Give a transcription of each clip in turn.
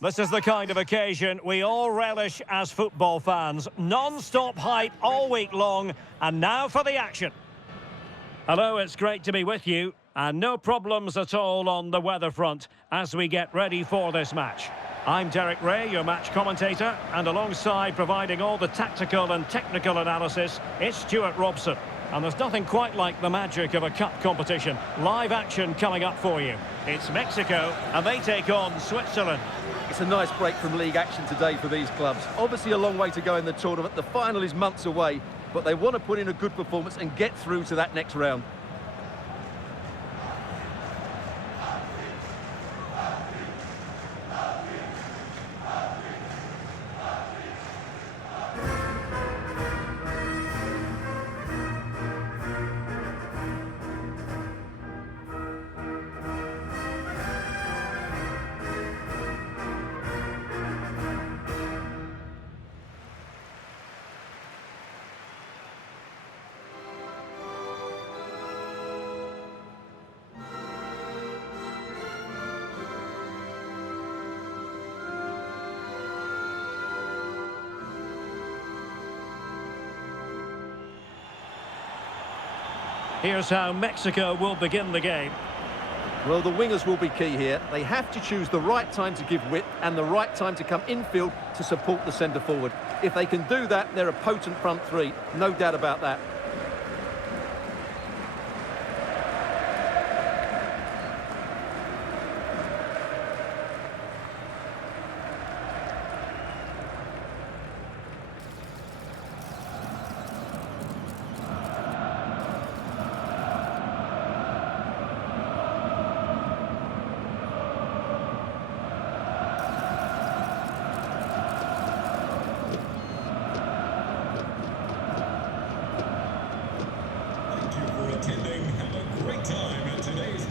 This is the kind of occasion we all relish as football fans. Non-stop hype all week long, and now for the action. Hello, it's great to be with you, and no problems at all on the weather front as we get ready for this match. I'm Derek Ray, your match commentator, and alongside providing all the tactical and technical analysis, it's Stuart Robson. And there's nothing quite like the magic of a cup competition. Live action coming up for you. It's Mexico, and they take on Switzerland. It's a nice break from league action today for these clubs. Obviously a long way to go in the tournament. The final is months away, but they want to put in a good performance and get through to that next round. Here's how Mexico will begin the game. Well, the wingers will be key here. They have to choose the right time to give width and the right time to come infield to support the centre forward. If they can do that, they're a potent front three. No doubt about that.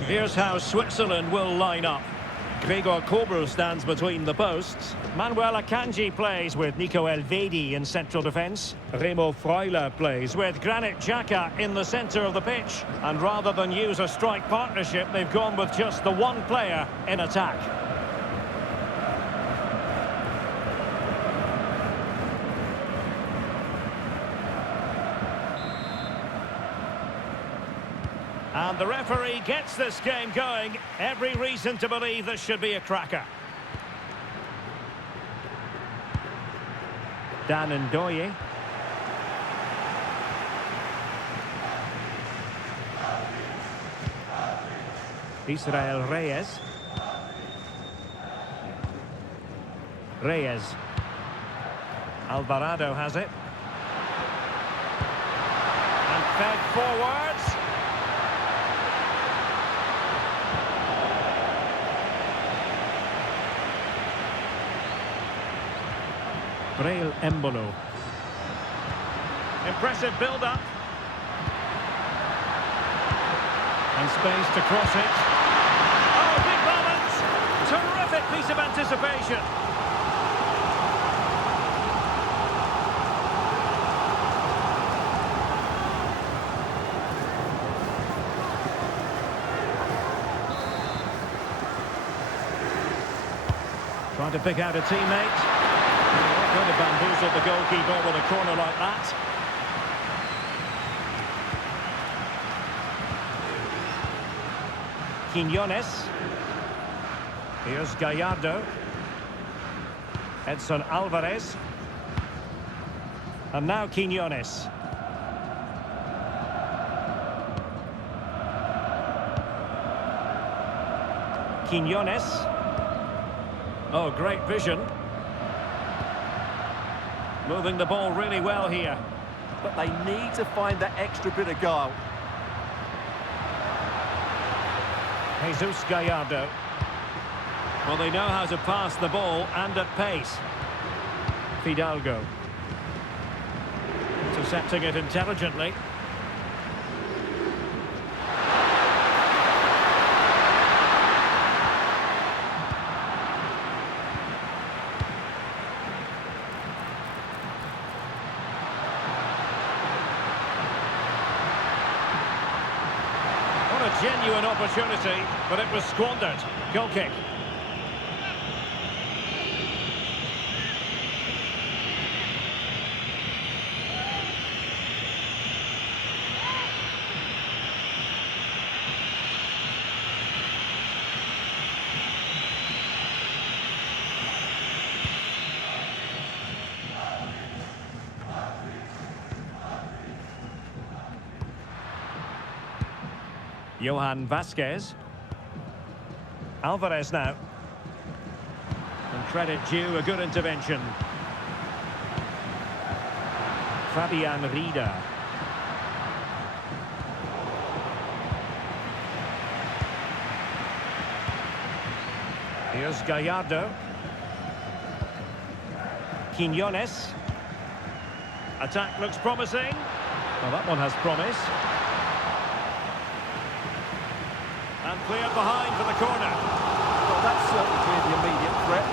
Here's how Switzerland will line up. Gregor Kobel stands between the posts. Manuel Akanji plays with Nico Elvedi in central defence. Remo Freuler plays with Granit Xhaka in the centre of the pitch. And rather than use a strike partnership, they've gone with just the one player in attack. And the referee gets this game going. Every reason to believe this should be a cracker. Dan Ndoye. Israel Reyes. Alvarado has it. And fed forwards. Braille Embolo. Impressive build-up. And space to cross it. Oh, big moment! Terrific piece of anticipation. Trying to pick out a teammate. Going to bamboozle the goalkeeper with a corner like that. Quiñones. Here's Gallardo. Edson Alvarez. And now Quiñones. Oh, great vision. Moving the ball really well here. But they need to find that extra bit of guile. Jesus Gallardo. Well, they know how to pass the ball and at pace. Fidalgo. Intercepting it intelligently. Genuine opportunity, but it was squandered. Goal kick. Johan Vasquez. Alvarez now. And credit due, a good intervention. Fabian Rieder. Here's Gallardo. Quiñones. Attack looks promising. Well, that one has promise. And cleared behind for the corner. Well, that's certainly cleared the immediate threat.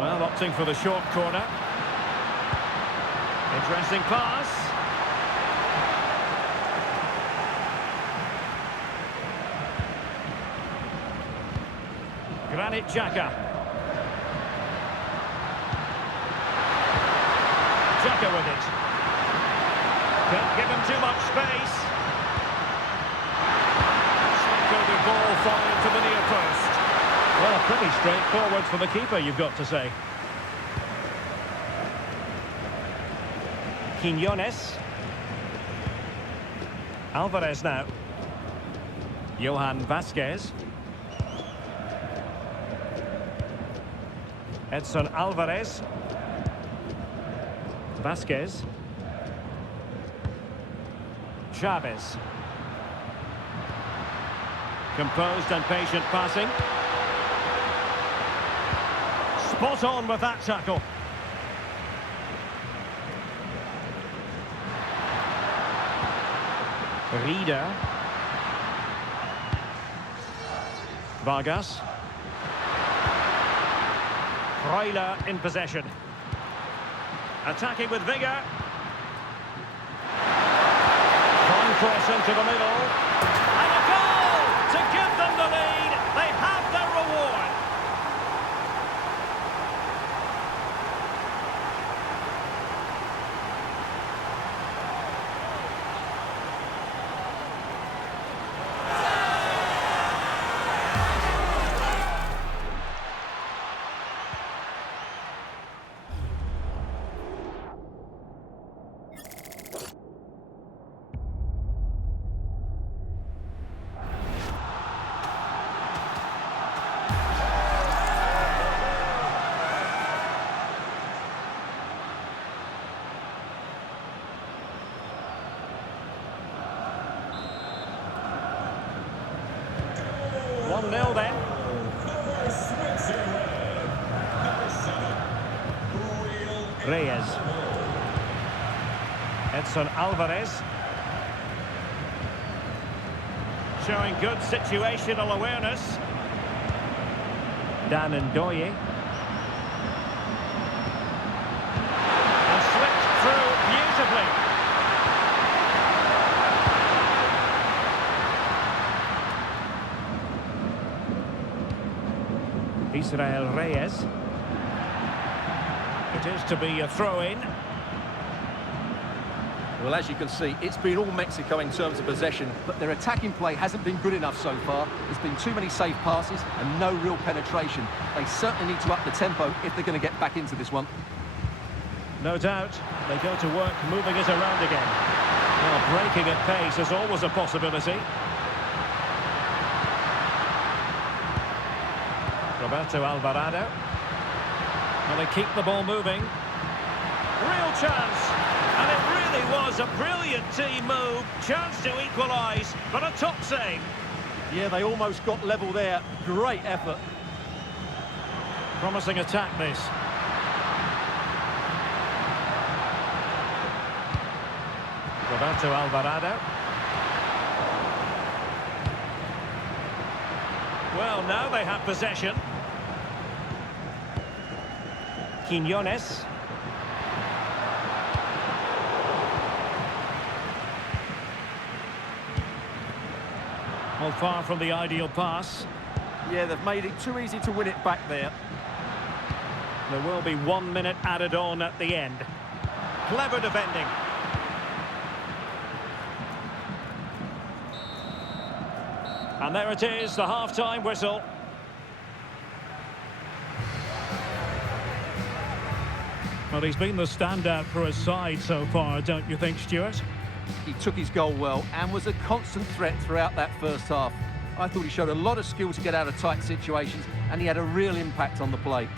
Well, opting for the short corner. Interesting pass. Granit Xhaka. Xhaka with it. Can't give him too much space. Slinko the ball falling to the near post. Well, pretty straightforward for the keeper, you've got to say. Quiñones. Alvarez now. Johan Vasquez. Edson Alvarez. Vasquez. Chavez. Composed and patient passing. Spot on with that tackle. Rieder. Vargas. Freuler in possession. Attacking with vigour. Fine cross into the middle. And a goal to give them the lead. They have their reward. Nil then. Reyes. Edson Alvarez. Showing good situational awareness. Dan Ndoye. And slipped through beautifully. Israel Reyes. It is to be a throw-in. Well, as you can see, it's been all Mexico in terms of possession, but their attacking play hasn't been good enough so far. There's been too many safe passes and no real penetration. They certainly need to up the tempo if they're going to get back into this one. No doubt. They go to work moving it around again. Well, breaking at pace is always a possibility. Roberto Alvarado. Well, they keep the ball moving. Real chance. And it really was a brilliant team move. Chance to equalise, but a top save. Yeah, they almost got level there. Great effort. Promising attack, this. Roberto Alvarado. Well, now they have possession. Quiñones. Well, far from the ideal pass. Yeah, they've made it too easy to win it back there. There will be 1 minute added on at the end. Clever defending. And there it is, the half-time whistle. Well, he's been the standout for his side so far, don't you think, Stuart? He took his goal well and was a constant threat throughout that first half. I thought he showed a lot of skill to get out of tight situations, and he had a real impact on the play.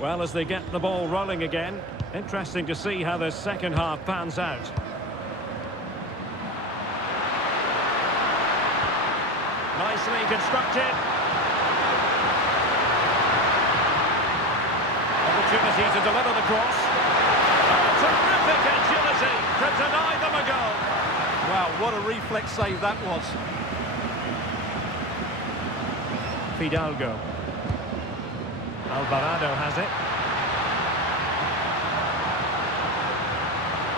Well, as they get the ball rolling again, interesting to see how the second half pans out. Nicely constructed. Opportunity to deliver the cross. Terrific agility to deny them a goal. Wow, what a reflex save that was. Fidalgo. Alvarado has it.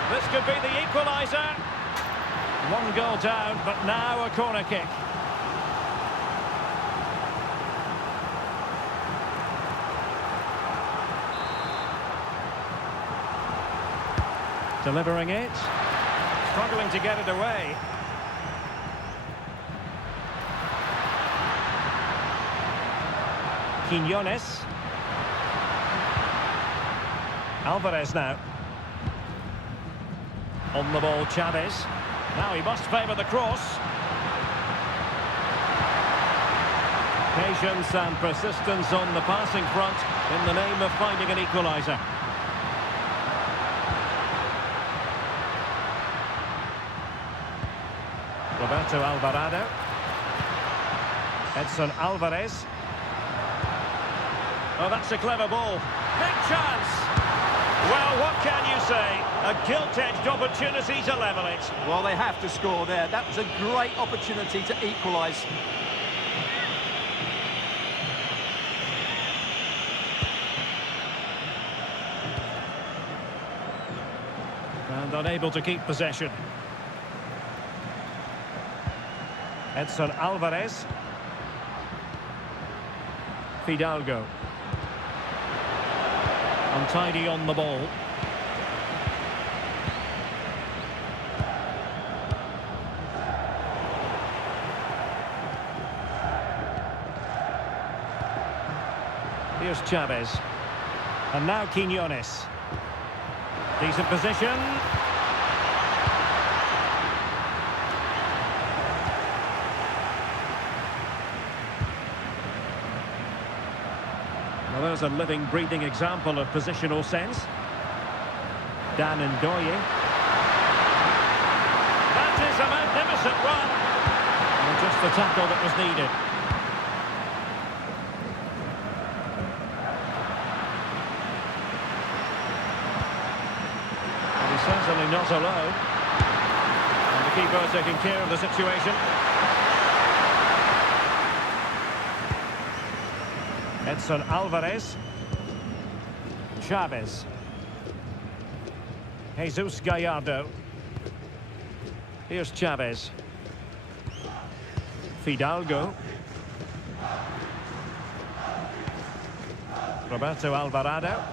This could be the equaliser. One goal down, but now a corner kick. Delivering it. Struggling to get it away. Quiñones. Alvarez now. On the ball, Chavez. Now he must favour the cross. Patience and persistence on the passing front in the name of finding an equaliser. Roberto Alvarado. Edson Alvarez. Oh, that's a clever ball. Big chance! Well, what can you say? A gilt-edged opportunity to level it. Well, they have to score there. That was a great opportunity to equalise. And unable to keep possession. Edson Alvarez. Fidalgo. Untidy on the ball. Here's Chavez. And now Quiñones. Decent position. Well, there's a living, breathing example of positional sense. Dan Ndoye. That is a magnificent run. And just the tackle that was needed. And he's certainly not alone. And the keeper taking care of the situation. Edson Alvarez. Chavez. Jesus Gallardo. Here's Chavez. Fidalgo. Roberto Alvarado.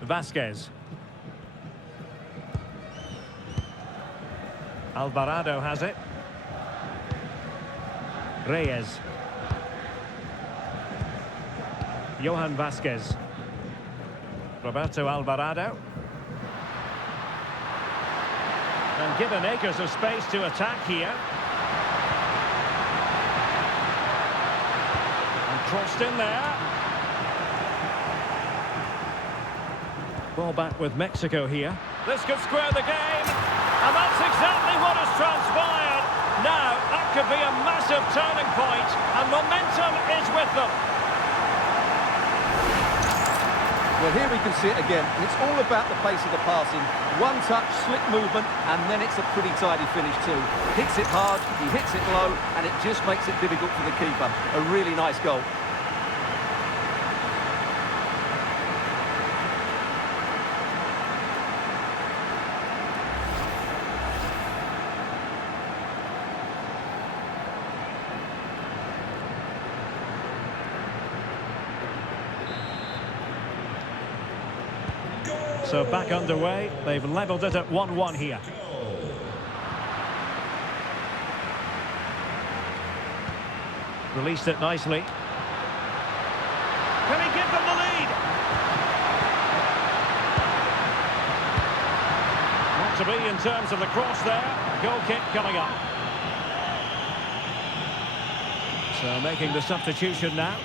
Vasquez. Alvarado has it. Reyes. Johan Vasquez. Roberto Alvarado. And given acres of space to attack here. And crossed in there. Ball back with Mexico here. This could square the game. And that's exactly what has transpired. Now, that could be a massive turning point, and momentum is with them. Well, here we can see it again. And it's all about the pace of the passing. One touch, slick movement, and then it's a pretty tidy finish too. Hits it hard, he hits it low, and it just makes it difficult for the keeper. A really nice goal. So back underway. They've levelled it at 1-1 here. Released it nicely. Can he give them the lead? Not to be in terms of the cross there. Goal kick coming up. So making the substitution now.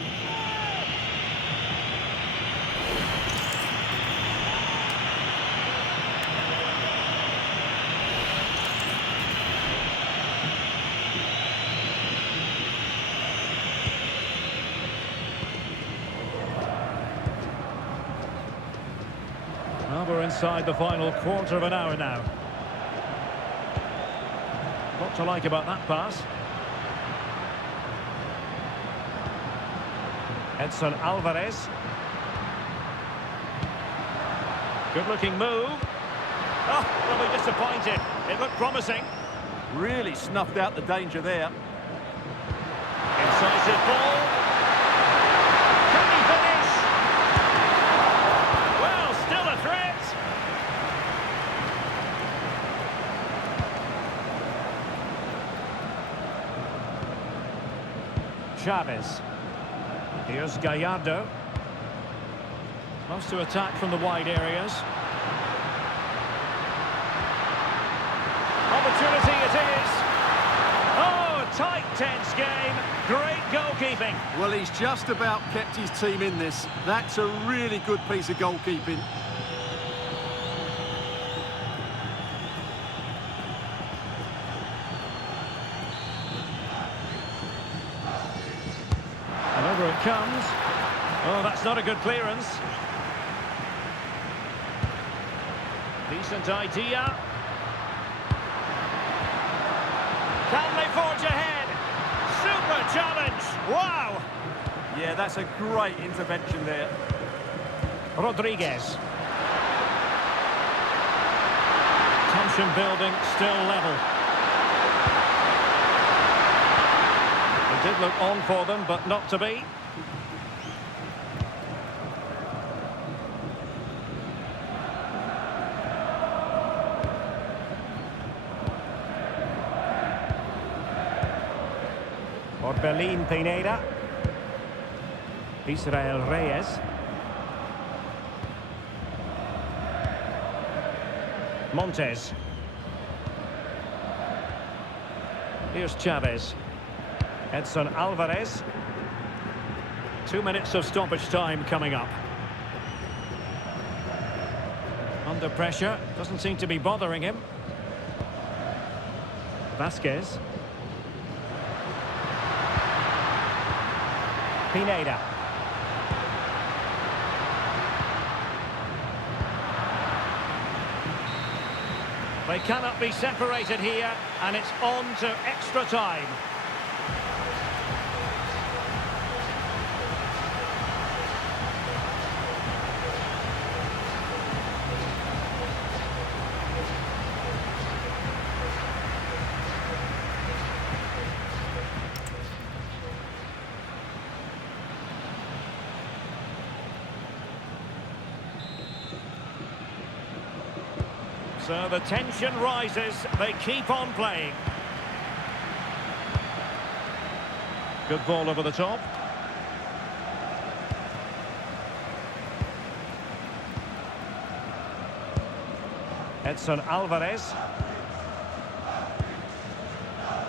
Well, we're inside the final quarter of an hour now. What to like about that pass? Edson Alvarez. Good-looking move. Oh, they'll be disappointed. It looked promising. Really snuffed out the danger there. Incisive ball. Can he finish? Well, still a threat. Chavez. Here's Gallardo. Wants to attack from the wide areas. Opportunity it is. Oh, tight, tense game. Great goalkeeping. Well, he's just about kept his team in this. That's a really good piece of goalkeeping. And over it comes. Oh, that's not a good clearance. Decent idea. Can they forge ahead? Super challenge. Wow. Yeah, that's a great intervention there. Rodriguez. Tension building, still level. It did look on for them, but not to be. Orbelín Pineda. Israel Reyes. Montes. Here's Chavez. Edson Alvarez. 2 minutes of stoppage time coming up. Under pressure. Doesn't seem to be bothering him. Vasquez. Pineda. They cannot be separated here, and it's on to extra time. So the tension rises, they keep on playing. Good ball over the top. Edson Alvarez.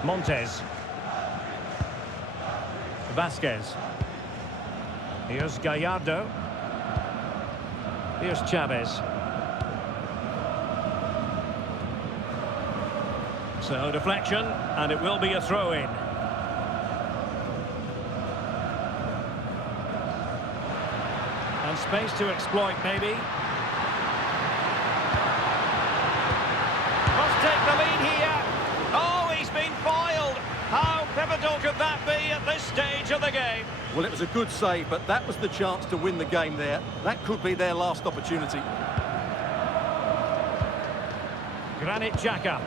Montes. Vasquez. Here's Gallardo. Here's Chavez. So deflection, and it will be a throw-in. And space to exploit, maybe. Must take the lead here. Oh, he's been foiled. How pivotal could that be at this stage of the game? Well, it was a good save, but that was the chance to win the game there. That could be their last opportunity. Granit Xhaka.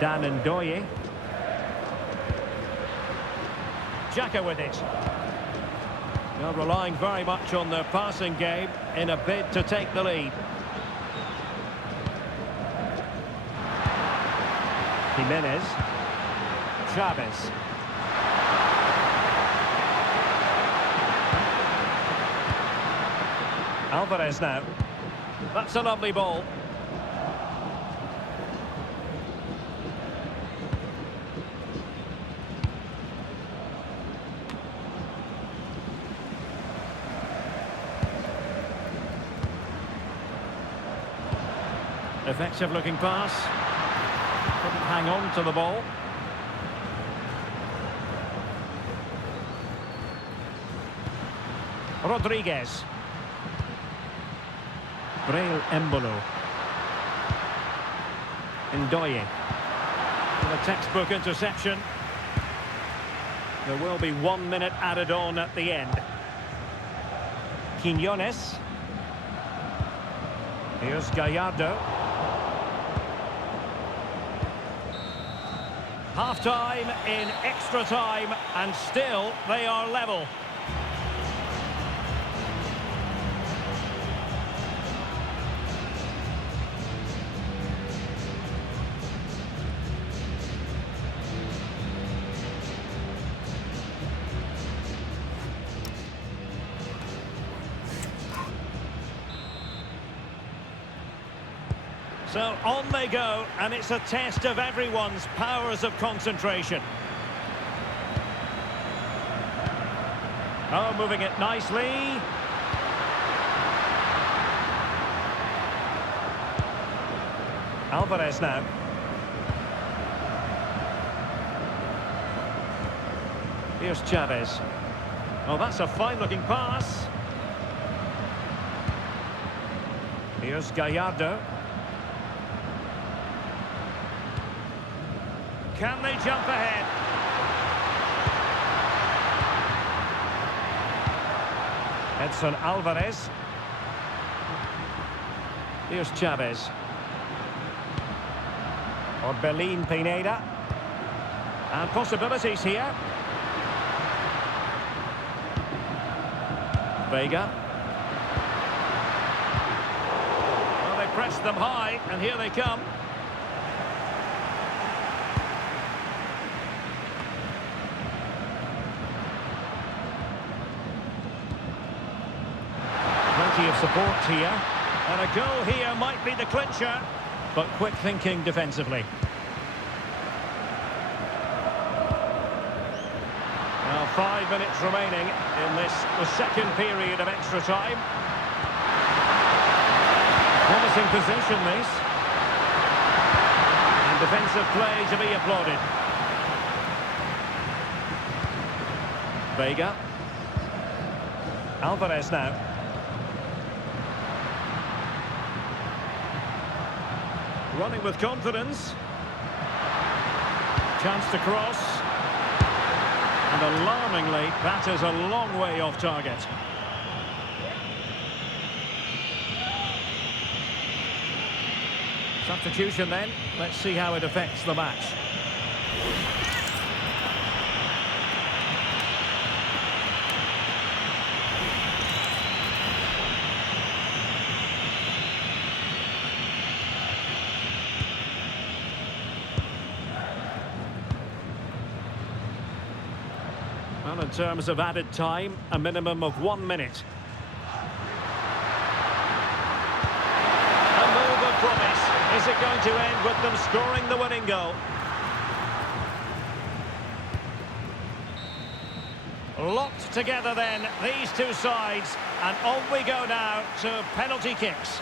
Dan Ndoye. Xhaka with it. Well, relying very much on their passing game in a bid to take the lead. Jimenez. Chavez. Alvarez now. That's a lovely ball. Effective looking pass. Couldn't hang on to the ball. Rodriguez. Braille Embolo. Ndoye. And a textbook interception. There will be 1 minute added on at the end. Quiñones. Here's Gallardo. Half-time in extra time, and still they are level. So on they go, and it's a test of everyone's powers of concentration. Oh, moving it nicely. Alvarez now. Here's Chavez. Oh, that's a fine-looking pass. Here's Gallardo. Can they jump ahead? Edson Alvarez. Here's Chavez. Orbelin Pineda. And possibilities here. Vega. Well, they pressed them high, and here they come. Plenty of support here, and a goal here might be the clincher, but quick thinking defensively. Now 5 minutes remaining in this, the second period of extra time. Promising possession this, and defensive play to be applauded. Vega. Alvarez now. Running with confidence. Chance to cross. And alarmingly, that is a long way off target. Substitution then. Let's see how it affects the match. Well, in terms of added time, a minimum of 1 minute. A move of promise. Is it going to end with them scoring the winning goal? Locked together then, these two sides, and on we go now to penalty kicks.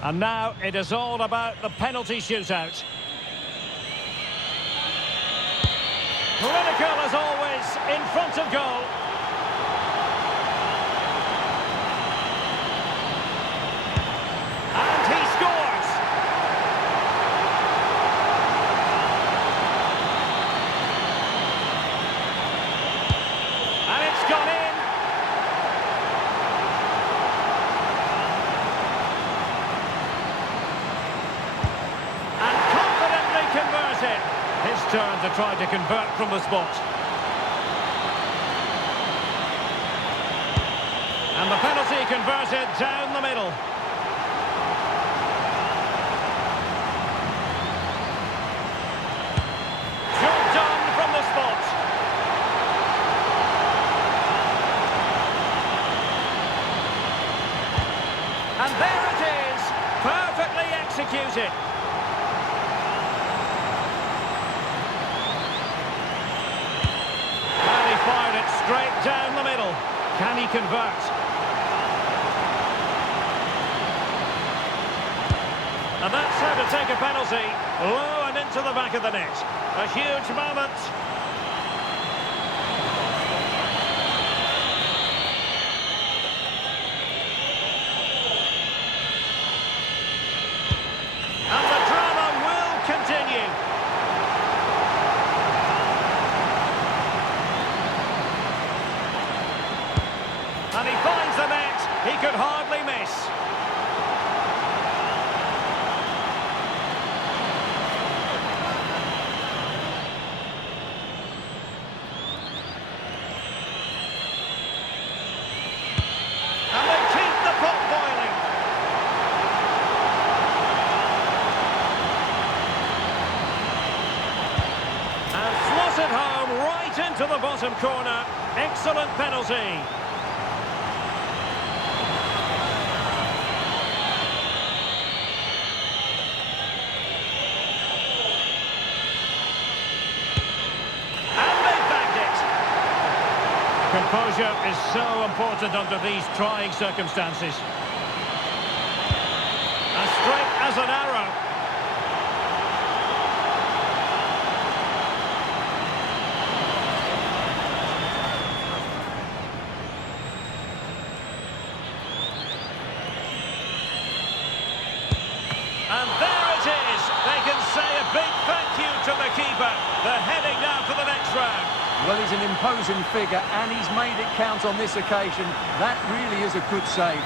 And now it is all about the penalty shootout. Clinical as always in front of goal. tried to convert from the spot. And the penalty converted down the middle. Job done from the spot. And there it is, perfectly executed. And he fired it straight down the middle. Can he convert? And that's how to take a penalty, low and into the back of the net. A huge moment. And the drama will continue. And he finds the net. He could hardly miss. And they keep the pot boiling. And slotted home right into the bottom corner. Excellent penalty. Composure is so important under these trying circumstances. As straight as an arrow. And there it is. They can say a big thank you to the keeper. They're heading now for the next round. Well, he's an imposing figure, and he's made it count on this occasion. That really is a good save.